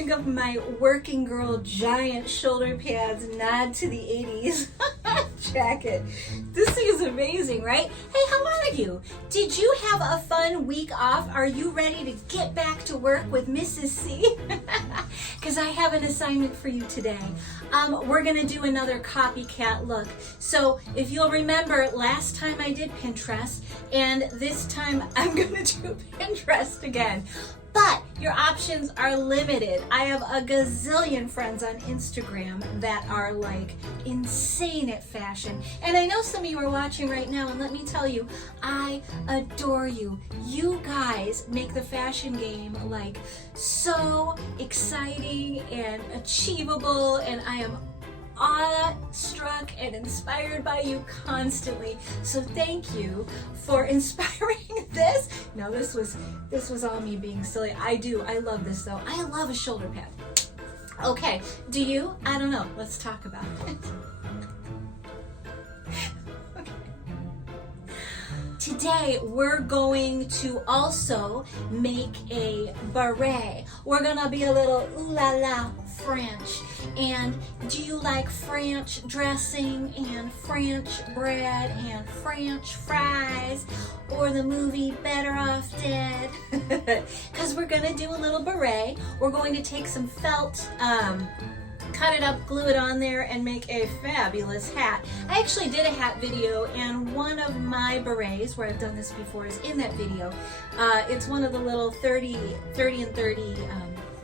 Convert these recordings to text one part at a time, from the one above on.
think of my working girl giant shoulder pads nod to the 80s jacket. This thing is amazing, right? Hey, how are you? Did you have a fun week off? Are you ready to get back to work with Mrs. C? Because I have an assignment for you today. We're gonna do another copycat look. So if you'll remember, last time I did Pinterest, and this time I'm gonna do Pinterest again. But your options are limited. I have a gazillion friends on Instagram that are like insane at fashion. And I know some of you are watching right now, and let me tell you, I adore you. You guys make the fashion game like so exciting and achievable, and I am awestruck and inspired by you constantly. So thank you for inspiring this. No, this was all me being silly. I love this though. I love a shoulder pad. Okay, do you? I don't know. Let's talk about it. Okay. Today we're going to also make a beret. We're gonna be a little ooh la la French. And do you like French dressing and French bread and French fries, or the movie Better Off Dead? Because we're gonna do a little beret. We're going to take some felt, cut it up, glue it on there, and make a fabulous hat. I actually did a hat video, and one of my berets, where I've done this before, is in that video. It's one of the little 30 and 30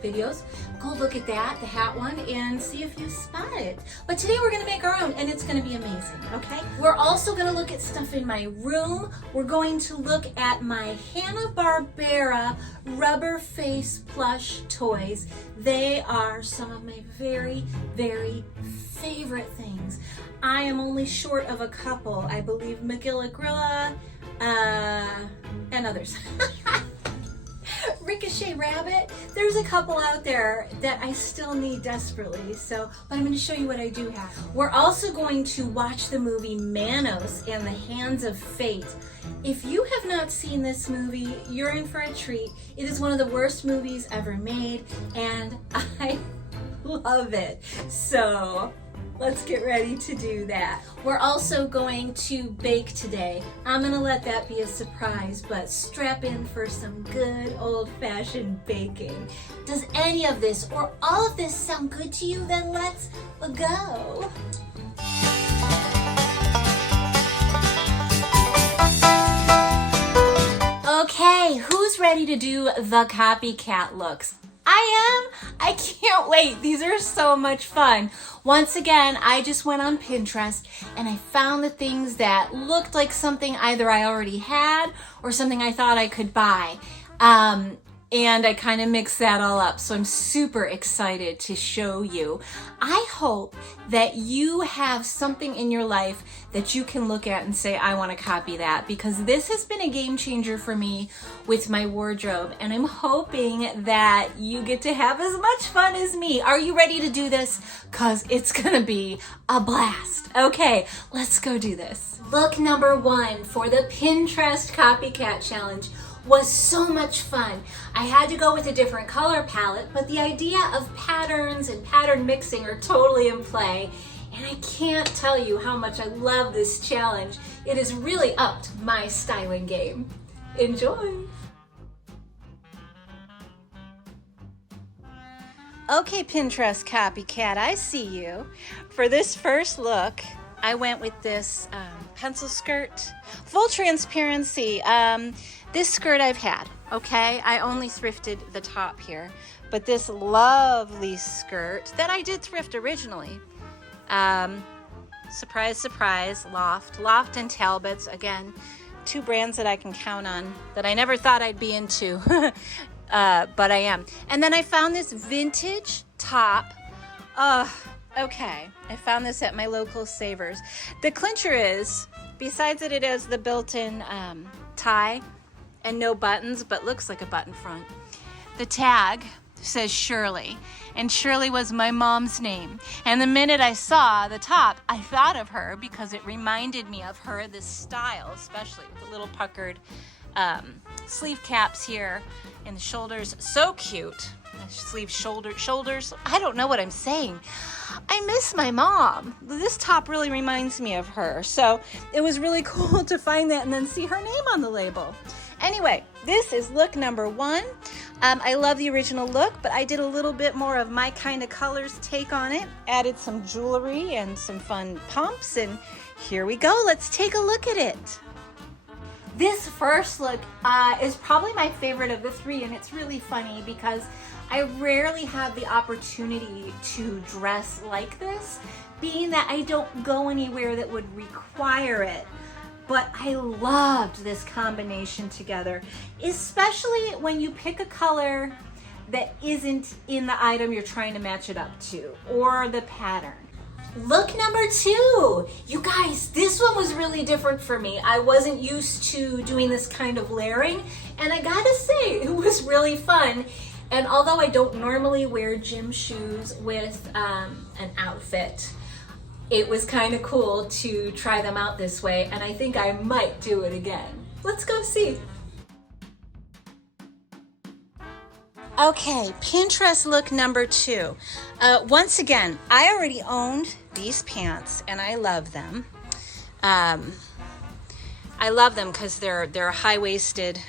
videos. Go look at that, the hat one, and see if you spot it. But today we're gonna make our own, and it's gonna be amazing, okay? We're also gonna look at stuff in my room. We're going to look at my Hanna-Barbera rubber face plush toys. They are some of my very, very favorite things. I am only short of a couple. I believe Magilla Grilla, and others. Ricochet Rabbit. There's a couple out there that I still need desperately, but I'm going to show you what I do have. We're also going to watch the movie Manos and the Hands of Fate. If you have not seen this movie, you're in for a treat. It is one of the worst movies ever made, and I love it. So let's get ready to do that. We're also going to bake today. I'm gonna let that be a surprise, but strap in for some good old-fashioned baking. Does any of this or all of this sound good to you? Then let's go. Okay, who's ready to do the copycat looks? I am. I can't wait. These are so much fun. Once again, I just went on Pinterest and I found the things that looked like something either I already had or something I thought I could buy. And I kind of mixed that all up. So I'm super excited to show you. I hope that you have something in your life that you can look at and say, I want to copy that, because this has been a game changer for me with my wardrobe. And I'm hoping that you get to have as much fun as me. Are you ready to do this? Because it's going to be a blast. Okay, let's go do this. Look number 1 for the Pinterest Copycat Challenge was so much fun. I had to go with a different color palette, but the idea of patterns and pattern mixing are totally in play. And I can't tell you how much I love this challenge. It has really upped my styling game. Enjoy. Okay, Pinterest Copycat, I see you. For this first look, I went with this pencil skirt, full transparency. This skirt I've had, okay? I only thrifted the top here, but this lovely skirt that I did thrift originally. Surprise, surprise, Loft and Talbots. Again, 2 brands that I can count on that I never thought I'd be into, but I am. And then I found this vintage top. Okay, I found this at my local Savers. The clincher is, besides that it has the built-in tie and no buttons, but looks like a button front, the tag says Shirley, and Shirley was my mom's name. And the minute I saw the top, I thought of her because it reminded me of her, this style, especially with the little puckered sleeve caps here in the shoulders. So cute. Sleeve shoulders. I don't know what I'm saying. I miss my mom. This top really reminds me of her. So it was really cool to find that and then see her name on the label. Anyway, this is look number 1. I love the original look, but I did a little bit more of my kind of colors take on it. Added some jewelry and some fun pumps, and here we go. Let's take a look at it. This first look is probably my favorite of the 3, and it's really funny because I rarely have the opportunity to dress like this, being that I don't go anywhere that would require it. But I loved this combination together, especially when you pick a color that isn't in the item you're trying to match it up to, or the pattern. Look number 2. You guys, this one was really different for me. I wasn't used to doing this kind of layering, and I gotta say, it was really fun. And although I don't normally wear gym shoes with an outfit, it was kind of cool to try them out this way, and I think I might do it again. Let's go see. Okay, Pinterest look number 2. Once again, I already owned these pants, and I love them. I love them because they're a high-waisted,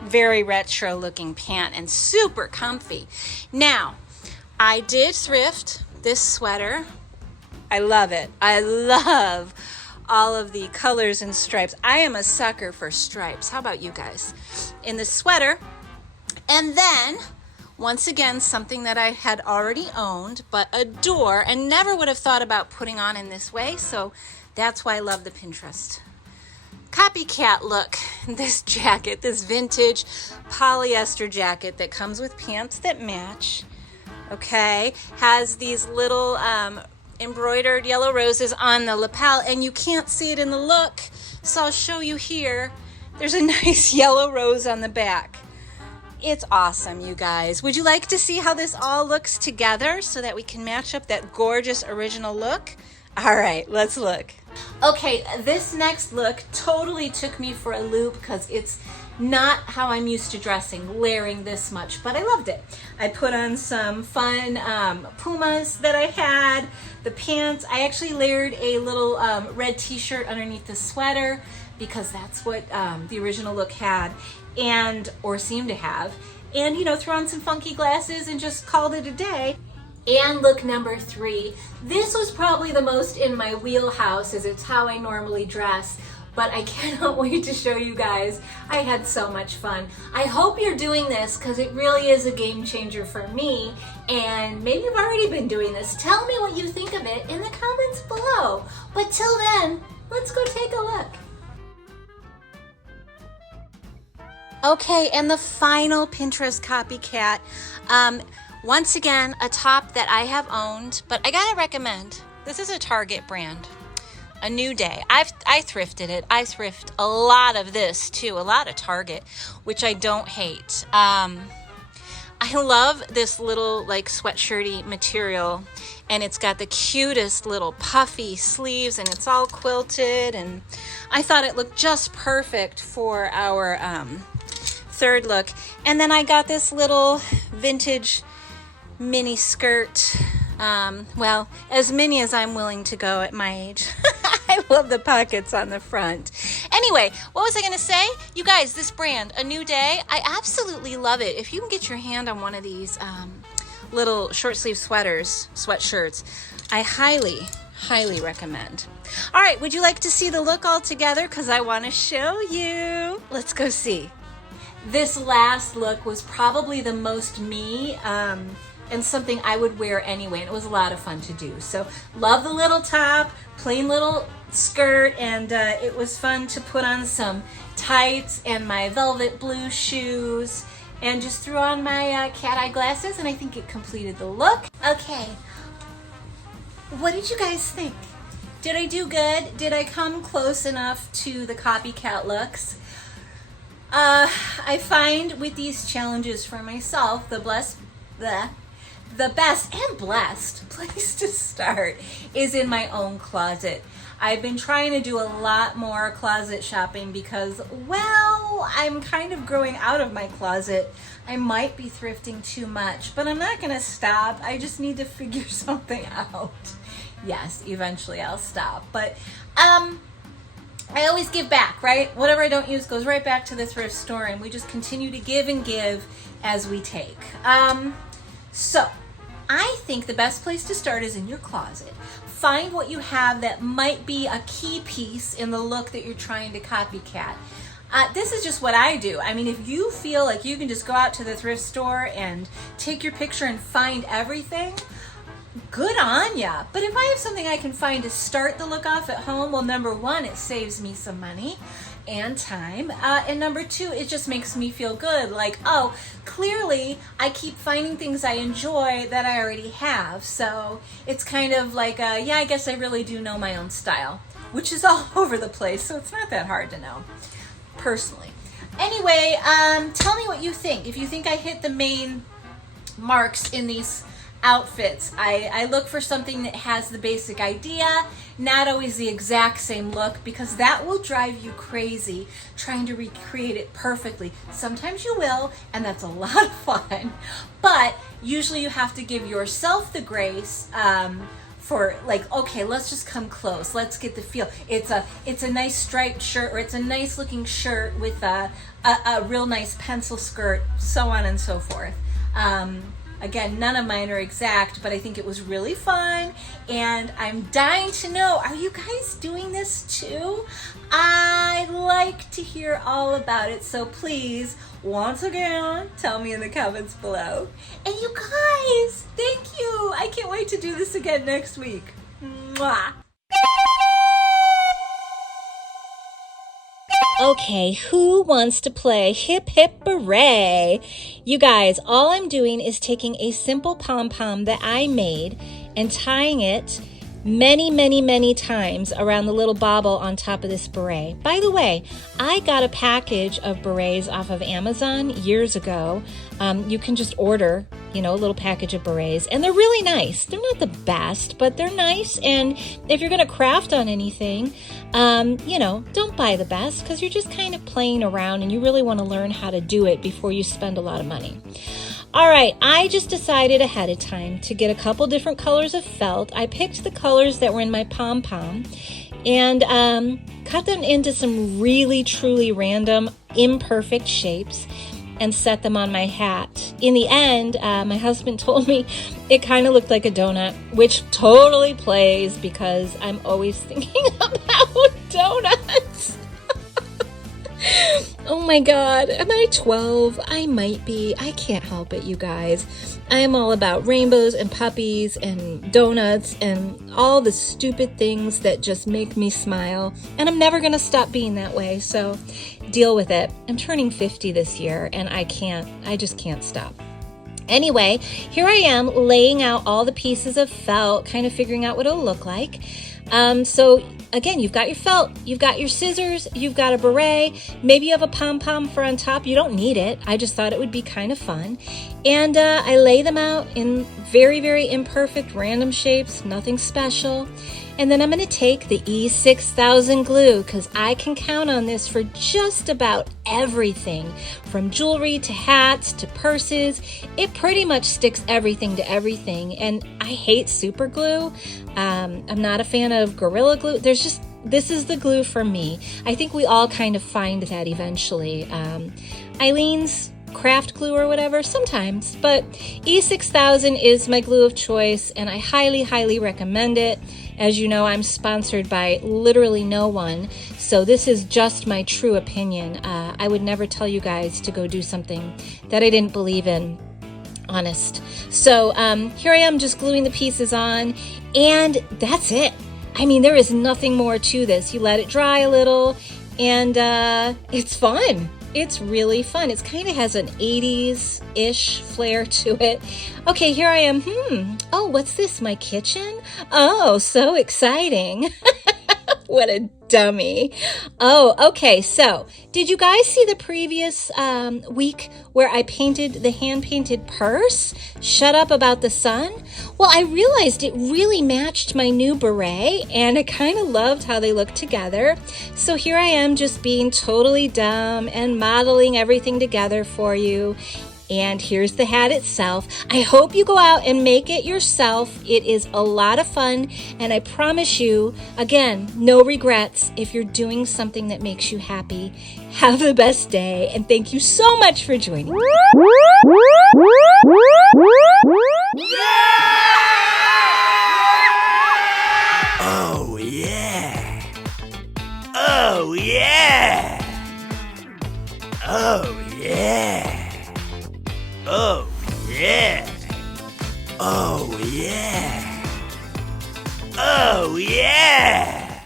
very retro-looking pant and super comfy. Now, I did thrift this sweater. I love it. I love all of the colors and stripes. I am a sucker for stripes. How about you guys? In the sweater. And then, once again, something that I had already owned, but adore and never would have thought about putting on in this way. So that's why I love the Pinterest copycat look. This jacket, this vintage polyester jacket that comes with pants that match. Okay. Has these little embroidered yellow roses on the lapel, and you can't see it in the look, so I'll show you here. There's a nice yellow rose on the back. It's awesome, you guys. Would you like to see how this all looks together so that we can match up that gorgeous original look? All right, let's look. Okay, this next look totally took me for a loop because it's not how I'm used to dressing, layering this much, but I loved it. I put on some fun Pumas that I had, the pants. I actually layered a little red t-shirt underneath the sweater because that's what the original look had, or seemed to have. And, threw on some funky glasses and just called it a day. And look number 3. This was probably the most in my wheelhouse, as it's how I normally dress. But I cannot wait to show you guys. I had so much fun. I hope you're doing this because it really is a game changer for me. And maybe you've already been doing this. Tell me what you think of it in the comments below. But till then, let's go take a look. Okay, and the final Pinterest copycat. Once again, a top that I have owned, but I gotta recommend. This is a Target brand. A New Day. I thrifted it. I thrift a lot of this too, a lot of Target, which I don't hate. I love this little like sweatshirty material, and it's got the cutest little puffy sleeves, and it's all quilted, and I thought it looked just perfect for our third look. And then I got this little vintage mini skirt. Well, as mini as I'm willing to go at my age. I love the pockets on the front. Anyway, what was I going to say? You guys, this brand, A New Day, I absolutely love it. If you can get your hand on one of these little short sleeve sweatshirts, I highly recommend. All right, would you like to see the look all together? Because I want to show you. Let's go see. This last look was probably the most me, and something I would wear anyway, and it was a lot of fun to do. So love the little top, plain little skirt, and it was fun to put on some tights and my velvet blue shoes, and just threw on my cat eye glasses, and I think it completed the look. Okay, what did you guys think? Did I do good? Did I come close enough to the copycat looks? I find with these challenges for myself, the the best and blessed place to start is in my own closet. I've been trying to do a lot more closet shopping because, well, I'm kind of growing out of my closet. I might be thrifting too much, but I'm not gonna stop. I just need to figure something out. Yes, eventually I'll stop. But I always give back, right? Whatever I don't use goes right back to the thrift store, and we just continue to give and give as we take. So I think the best place to start is in your closet. Find what you have that might be a key piece in the look that you're trying to copycat. This is just what I do. I mean, if you feel like you can just go out to the thrift store and take your picture and find everything, good on ya. But if I have something I can find to start the look off at home, well, number one, it saves me some money and time. And number two, it just makes me feel good. Like, oh, clearly I keep finding things I enjoy that I already have. So it's kind of like, yeah, I guess I really do know my own style, which is all over the place. So it's not that hard to know, personally. Anyway, tell me what you think. If you think I hit the main marks in these outfits. I look for something that has the basic idea, not always the exact same look, because that will drive you crazy trying to recreate it perfectly. Sometimes you will, and that's a lot of fun, but usually you have to give yourself the grace for, like, okay, let's just come close, let's get the feel. It's a nice striped shirt, or it's a nice looking shirt with a real nice pencil skirt, so on and so forth. Again, none of mine are exact, but I think it was really fun, and I'm dying to know, are you guys doing this too? I'd like to hear all about it, so please, once again, tell me in the comments below. And you guys, thank you. I can't wait to do this again next week. Mwah. Okay, who wants to play hip hip hooray? You guys, all I'm doing is taking a simple pom-pom that I made and tying it many times around the little bauble on top of this beret. By the way, I got a package of berets off of Amazon years ago. You can just order, a little package of berets, and they're really nice. They're not the best, but they're nice. And if you're going to craft on anything, don't buy the best, because you're just kind of playing around and you really want to learn how to do it before you spend a lot of money. All right, I just decided ahead of time to get a couple different colors of felt. I picked the colors that were in my pom-pom and cut them into some really, truly random, imperfect shapes and set them on my hat. In the end, my husband told me it kind of looked like a donut, which totally plays because I'm always thinking about donuts. Oh my God, am I 12? I might be. I can't help it, you guys. I am all about rainbows and puppies and donuts and all the stupid things that just make me smile. And I'm never going to stop being that way, so deal with it. I'm turning 50 this year and I just can't stop. Anyway, here I am laying out all the pieces of felt, kind of figuring out what it'll look like. So again, you've got your felt, you've got your scissors, you've got a beret, maybe you have a pom-pom for on top. You don't need it. I just thought it would be kind of fun. And I lay them out in very imperfect random shapes, nothing special. And then I'm going to take the E6000 glue, because I can count on this for just about everything, from jewelry to hats to purses. It pretty much sticks everything to everything. And I hate super glue. I'm not a fan of Gorilla Glue. This is the glue for me. I think we all kind of find that eventually. Eileen's craft glue or whatever, sometimes, but E6000 is my glue of choice, and I highly recommend it. As you know, I'm sponsored by literally no one, so this is just my true opinion. I would never tell you guys to go do something that I didn't believe in. Honest. So here I am just gluing the pieces on, and that's it. I mean, there is nothing more to this. You let it dry a little, and it's fun. It's really fun. It kind of has an 80s-ish flair to it. Okay, here I am. Oh, what's this? My kitchen? Oh, so exciting. What a dummy. Oh, okay. So, did you guys see the previous week where I painted the hand-painted purse? Shut up about the sun? Well, I realized it really matched my new beret, and I kind of loved how they looked together. So here I am just being totally dumb and modeling everything together for you. And here's the hat itself. I hope you go out and make it yourself. It is a lot of fun, and I promise you, again, no regrets if you're doing something that makes you happy. Have the best day, and thank you so much for joining me. Oh, yeah. Oh, yeah. Oh, yeah. Oh, yeah. Oh, yeah. Oh, yeah.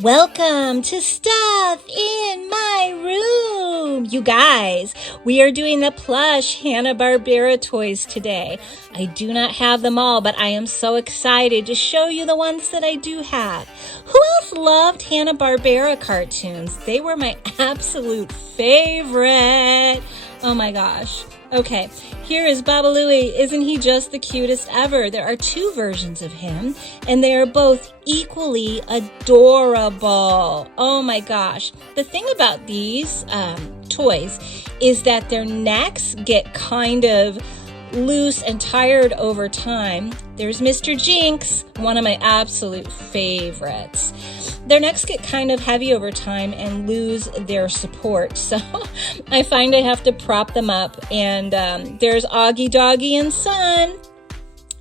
Welcome to Stuff in My Room. You guys, we are doing the plush Hanna-Barbera toys today. I do not have them all, but I am so excited to show you the ones that I do have. Who else loved Hanna-Barbera cartoons? They were my absolute favorite. Oh my gosh. Okay, here is Babalooey. Isn't he just the cutest ever? There are two versions of him, and they are both equally adorable. Oh my gosh. The thing about these toys is that their necks get kind of loose and tired over time. There's Mr. Jinx, one of my absolute favorites. Their necks get kind of heavy over time and lose their support, so I find I have to prop them up. And there's Augie, Doggy, and Son.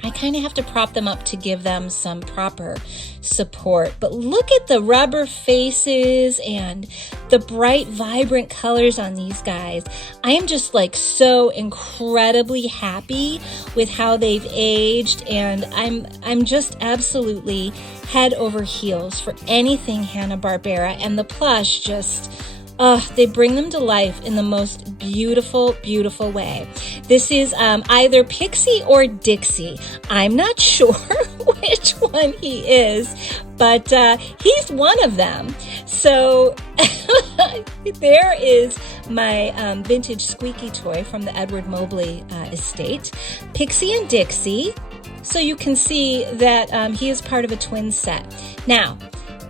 I kind of have to prop them up to give them some proper support. But look at the rubber faces and the bright, vibrant colors on these guys. I am just like so incredibly happy with how they've aged, and I'm just absolutely head over heels for anything Hanna-Barbera, and the plush just... they bring them to life in the most beautiful, beautiful way. This is either Pixie or Dixie. I'm not sure which one he is, but he's one of them. So there is my vintage squeaky toy from the Edward Mobley estate, Pixie and Dixie. So you can see that he is part of a twin set. Now,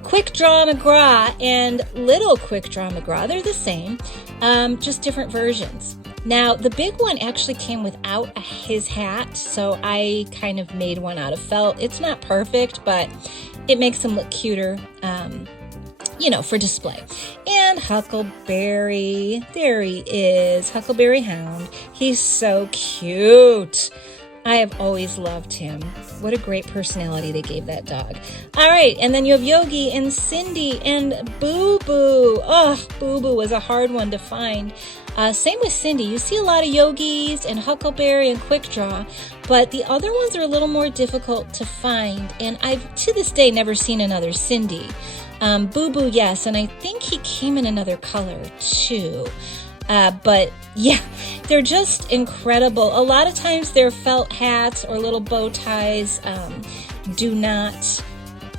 Quick Draw McGraw and Little Quick Draw McGraw, they're the same, just different versions. Now, the big one actually came without his hat, so I kind of made one out of felt. It's not perfect, but it makes him look cuter, for display. And Huckleberry, there he is, Huckleberry Hound. He's so cute. I have always loved him. What a great personality they gave that dog. All right, and then you have Yogi and Cindy and Boo Boo. Oh, Boo Boo was a hard one to find. Same with Cindy. You see a lot of Yogis and Huckleberry and Quick Draw, but the other ones are a little more difficult to find, and I've, to this day, never seen another Cindy. Boo Boo, yes, and I think he came in another color, too. But yeah, they're just incredible. A lot of times their felt hats or little bow ties do not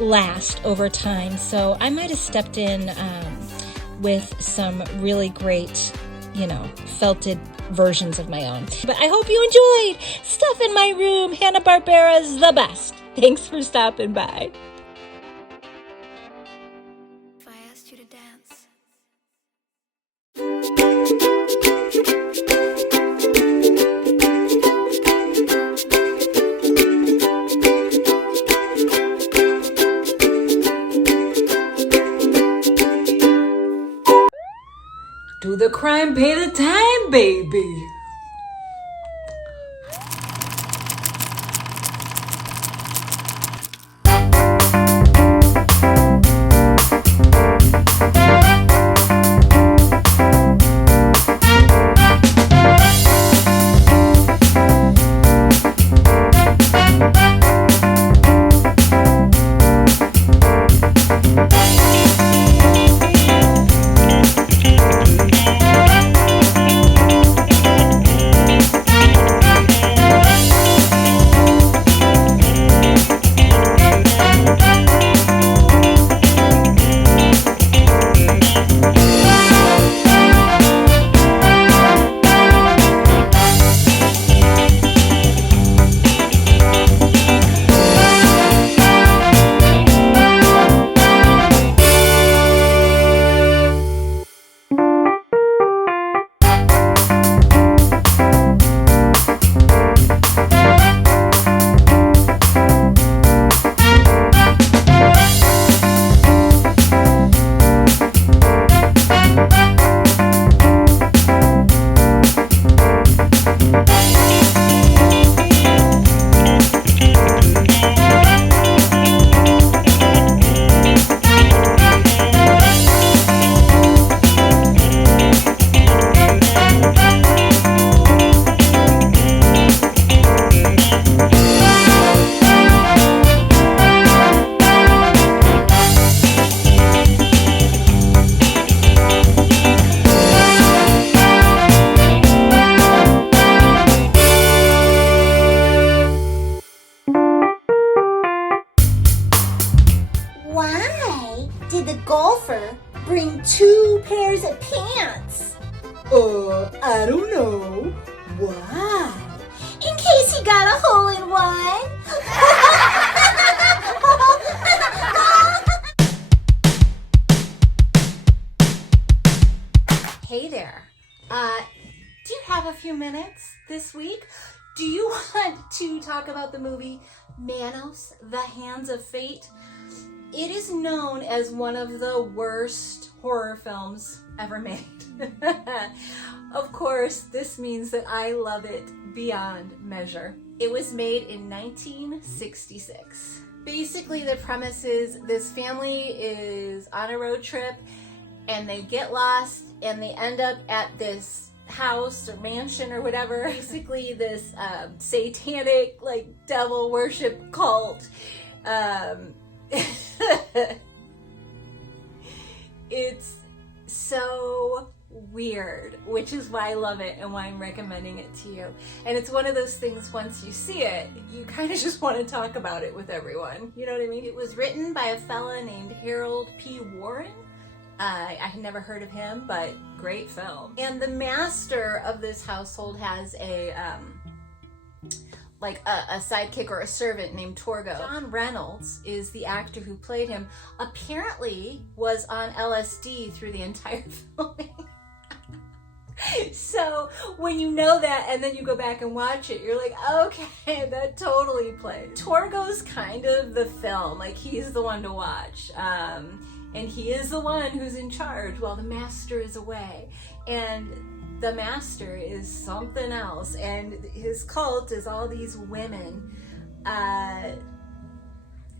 last over time. So I might have stepped in with some really great, felted versions of my own. But I hope you enjoyed Stuff in My Room. Hanna-Barbera's the best. Thanks for stopping by. If I asked you to dance. Do the crime, pay the time, baby. Well, I don't know. Why? In case he got a hole in one. Hey there. Do you have a few minutes this week? Do you want to talk about the movie Manos, The Hands of Fate? It is known as one of the worst horror films ever made. Of course, this means that I love it beyond measure. It was made in 1966. Basically, the premise is this family is on a road trip and they get lost and they end up at this house or mansion or whatever. Basically, this satanic, like, devil worship cult. It's so weird, which is why I love it and why I'm recommending it to you. And it's one of those things, once you see it, you kind of just want to talk about it with everyone. You know what I mean? It was written by a fella named Harold P. Warren. I had never heard of him, but great film. And the master of this household has a sidekick or a servant named Torgo. John Reynolds is the actor who played him. Apparently was on LSD through the entire filming. So when you know that and then you go back and watch it, you're like, okay, that totally played. Torgo's kind of the film, like he's the one to watch. And he is the one who's in charge while the master is away. And the master is something else, and his cult is all these women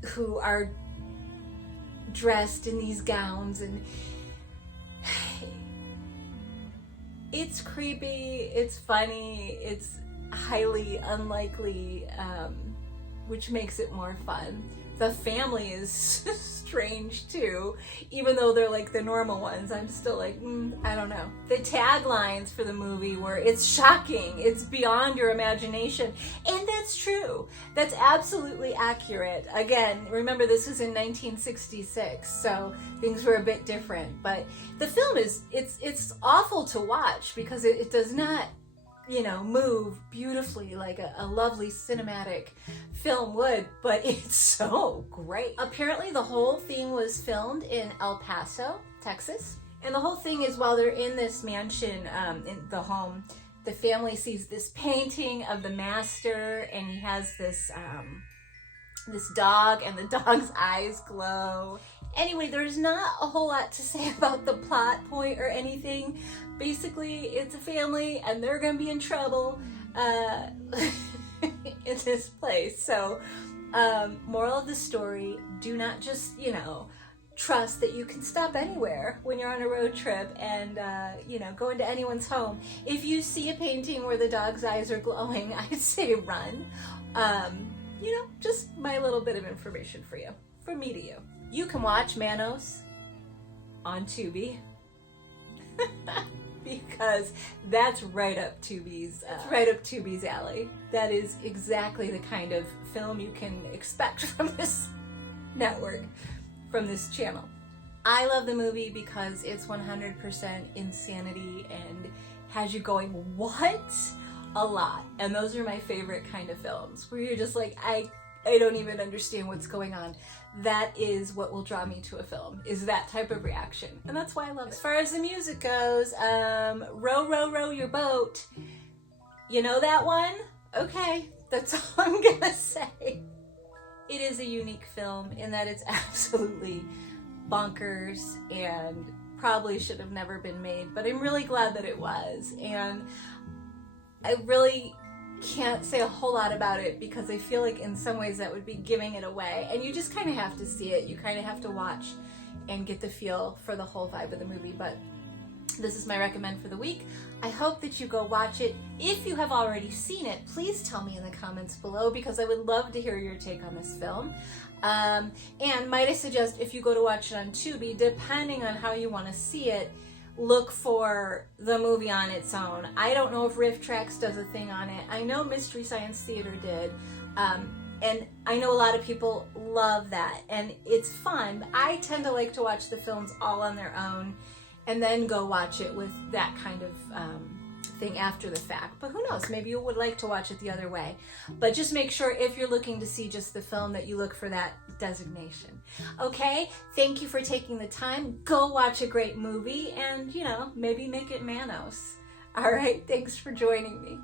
who are dressed in these gowns, and it's creepy, it's funny, it's highly unlikely, which makes it more fun. The family is strange too, even though they're like the normal ones. I'm still like, I don't know. The taglines for the movie were, it's shocking, it's beyond your imagination. And that's true. That's absolutely accurate. Again, remember this was in 1966, so things were a bit different. But the film is, it's awful to watch because it does not, move beautifully like a lovely cinematic film would, but it's so great. Apparently the whole thing was filmed in El Paso, Texas. And the whole thing is while they're in this mansion, in the home, the family sees this painting of the master, and he has this dog, and the dog's eyes glow. Anyway, there's not a whole lot to say about the plot point or anything. Basically, it's a family and they're gonna be in trouble in this place. So, moral of the story, do not just, trust that you can stop anywhere when you're on a road trip and, go into anyone's home. If you see a painting where the dog's eyes are glowing, I'd say run. Just my little bit of information for you, from me to you. You can watch Manos on Tubi because that's right up Tubi's alley. That is exactly the kind of film you can expect from this network, from this channel. I love the movie because it's 100% insanity and has you going, what? A lot. And those are my favorite kind of films where you're just like, I don't even understand what's going on. That is what will draw me to a film, is that type of reaction. And that's why I love it. As far as the music goes, Row, Row, Row Your Boat. You know that one? Okay, that's all I'm gonna say. It is a unique film in that it's absolutely bonkers and probably should have never been made, but I'm really glad that it was. And I really can't say a whole lot about it because I feel like in some ways that would be giving it away, and you just kind of have to see it. You kind of have to watch and get the feel for the whole vibe of the movie. But this is my recommend for the week. I hope that you go watch it. If you have already seen it, please tell me in the comments below because I would love to hear your take on this film. And might I suggest, if you go to watch it on Tubi, depending on how you want to see it, look for the movie on its own. I don't know if Riff Tracks does a thing on it. I know Mystery Science Theater did. And I know a lot of people love that. And it's fun. I tend to like to watch the films all on their own and then go watch it with that kind of thing after the fact. But who knows, maybe you would like to watch it the other way. But just make sure if you're looking to see just the film that you look for that designation. Okay, thank you for taking the time. Go watch a great movie and, you know, maybe make it Manos. All right, thanks for joining me.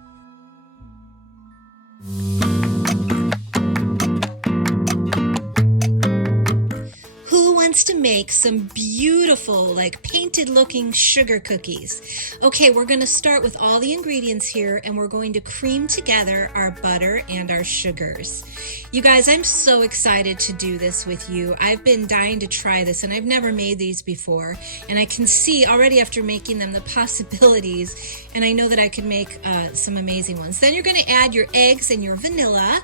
Who wants to make some beautiful, like painted looking sugar cookies? Okay, we're going to start with all the ingredients here and we're going to cream together our butter and our sugars. You guys, I'm so excited to do this with you. I've been dying to try this and I've never made these before. And I can see already after making them the possibilities, and I know that I could make some amazing ones. Then you're going to add your eggs and your vanilla.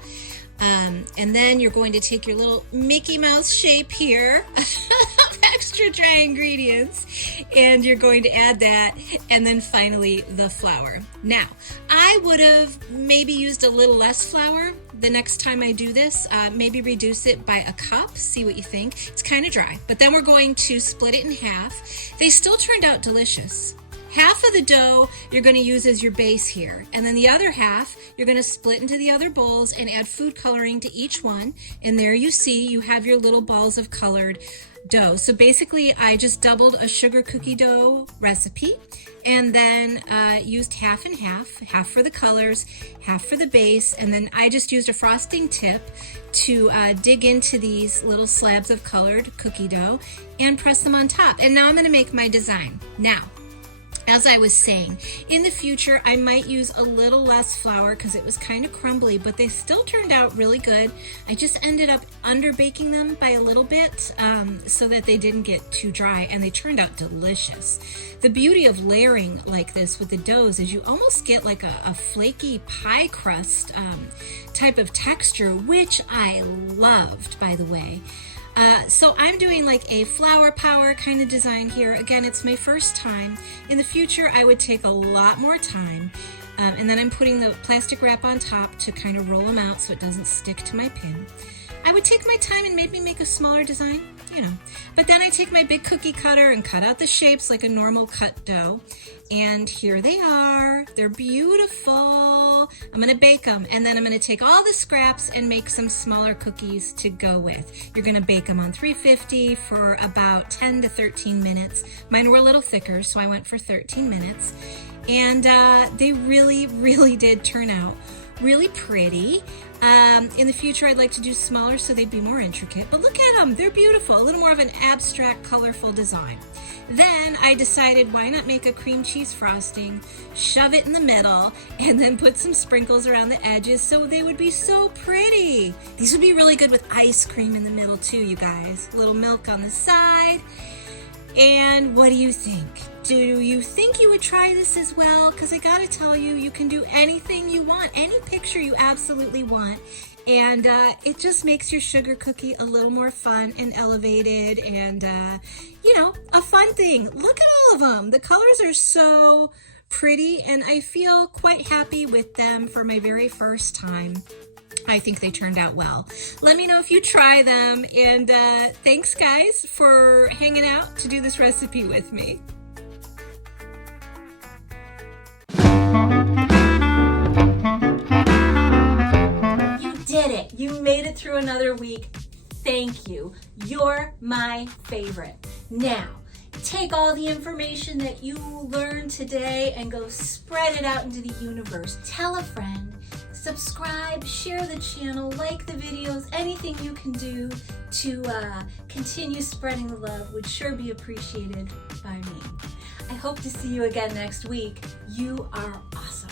And then you're going to take your little Mickey Mouse shape here of extra dry ingredients, and you're going to add that, and then finally the flour. Now, I would have maybe used a little less flour the next time I do this. Maybe reduce it by a cup, see what you think. It's kind of dry, but then we're going to split it in half. They still turned out delicious. Half of the dough you're going to use as your base here, and then the other half you're going to split into the other bowls and add food coloring to each one, and there you see you have your little balls of colored dough. So basically I just doubled a sugar cookie dough recipe and then used half and half for the colors, half for the base, and then I just used a frosting tip to dig into these little slabs of colored cookie dough and press them on top. And now I'm going to make my design. Now, as I was saying, in the future, I might use a little less flour because it was kind of crumbly, but they still turned out really good. I just ended up under baking them by a little bit so that they didn't get too dry, and they turned out delicious. The beauty of layering like this with the doughs is you almost get like a flaky pie crust type of texture, which I loved, by the way. So I'm doing like a flower power kind of design here. Again, it's my first time. In the future, I would take a lot more time. And then I'm putting the plastic wrap on top to kind of roll them out so it doesn't stick to my pin. I would take my time and maybe make a smaller design, you know. But then I take my big cookie cutter and cut out the shapes like a normal cut dough. And here they are. They're beautiful. I'm gonna bake them, and then I'm gonna take all the scraps and make some smaller cookies to go with. You're gonna bake them on 350 for about 10 to 13 minutes. Mine were a little thicker, so I went for 13 minutes. And they really, really did turn out really pretty. In the future, I'd like to do smaller so they'd be more intricate, but look at them, they're beautiful, a little more of an abstract, colorful design. Then I decided, why not make a cream cheese frosting, shove it in the middle, and then put some sprinkles around the edges so they would be so pretty. These would be really good with ice cream in the middle too, you guys. A little milk on the side. And what do you think? Do you think you would try this as well? Because I gotta tell you, you can do anything you want, any picture you absolutely want. And it just makes your sugar cookie a little more fun and elevated and, you know, a fun thing. Look at all of them. The colors are so pretty and I feel quite happy with them for my very first time. I think they turned out well. Let me know if you try them, and thanks guys for hanging out to do this recipe with me. You did it! You made it through another week. Thank you. You're my favorite. Now, take all the information that you learned today and go spread it out into the universe. Tell a friend. Subscribe, share the channel, like the videos, anything you can do to continue spreading the love would sure be appreciated by me. I hope to see you again next week. You are awesome.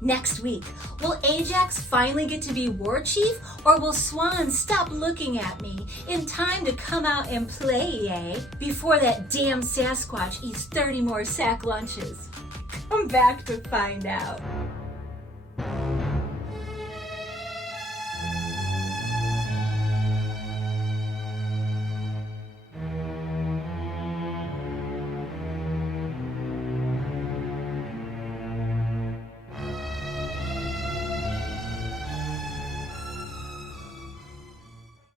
Next week, will Ajax finally get to be war chief, or will Swan stop looking at me in time to come out and play before that damn Sasquatch eats 30 more sack lunches? Come back to find out.